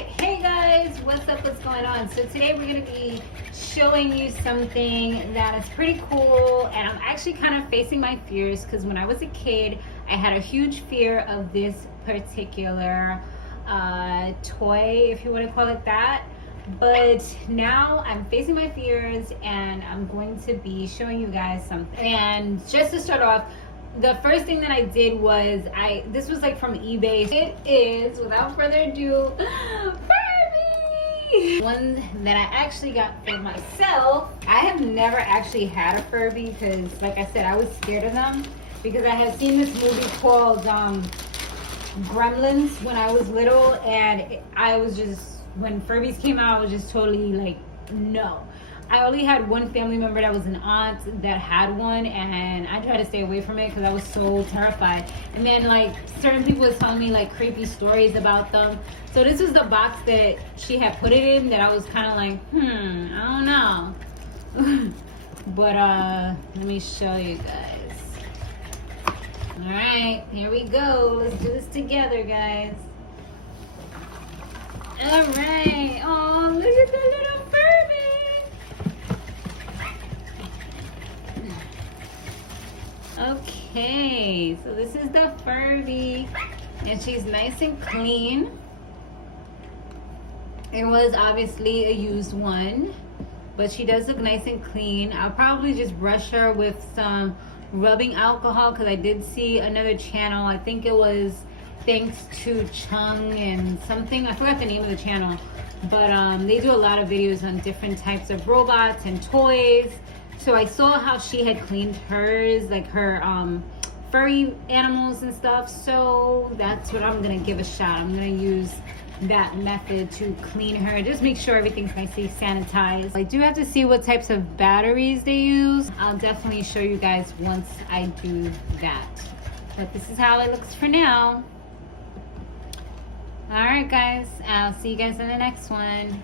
right, hey guys, what's up, what's going on? So today we're going to be showing you something that is pretty cool, and I'm actually kind of facing my fears because when I was a kid I had a huge fear of this particular toy, if you want to call it that. But now I'm facing my fears and I'm going to be showing you guys something. And just to start off, the first thing that I did was this was like from eBay. It is, without further ado, Furby! One that I actually got for myself. I have never actually had a Furby because, like I said, I was scared of them because I had seen this movie called Gremlins when I was little, and I was just, when Furbies came out, I was just totally like, no. I only had one family member that was an aunt that had one, and I tried to stay away from it because I was so terrified. And then like certain people was telling me like creepy stories about them. So this was the box that she had put it in that I was kind of like, I don't know. But let me show you guys. All right, here we go. Let's do this together, guys. All right. Oh, look at the little Furby. Okay, so this is the Furby, and she's nice and clean. It was obviously a used one, but she does look nice and clean. I'll probably just brush her with some rubbing alcohol because I did see another channel. I think it was Thanks to Chung and something. I forgot the name of the channel, but they do a lot of videos on different types of robots and toys. So I saw how she had cleaned hers, like her furry animals and stuff. So that's what I'm gonna give a shot. I'm gonna use that method to clean her. Just make sure everything's nicely sanitized. I do have to see what types of batteries they use. I'll definitely show you guys once I do that. But this is how it looks for now. All right, guys. I'll see you guys in the next one.